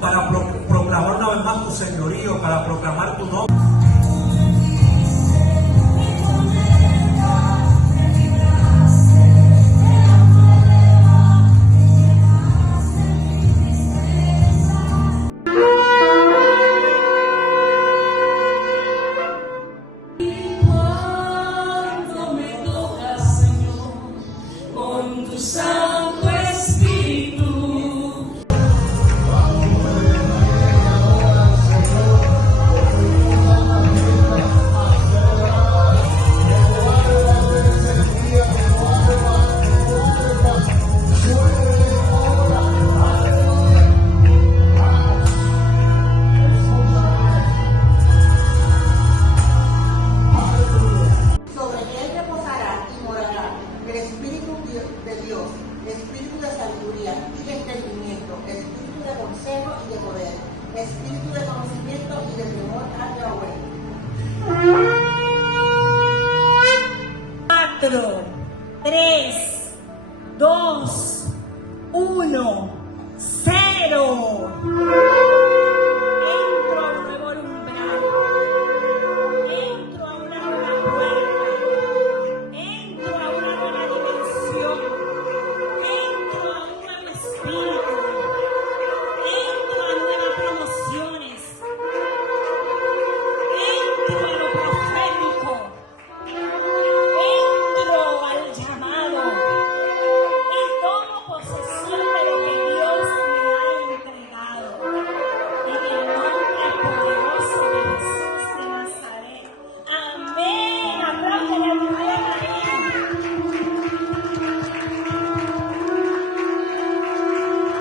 para proclamar una vez más tu señorío, para proclamar tu nombre. Con tu Santo Espíritu. Sobre él reposará y morará el Espíritu de Dios, Espíritu de sabiduría y de entendimiento, Espíritu de consejo y de poder, Espíritu de conocimiento y de temor a Yahweh. 4, 3, 2, 1.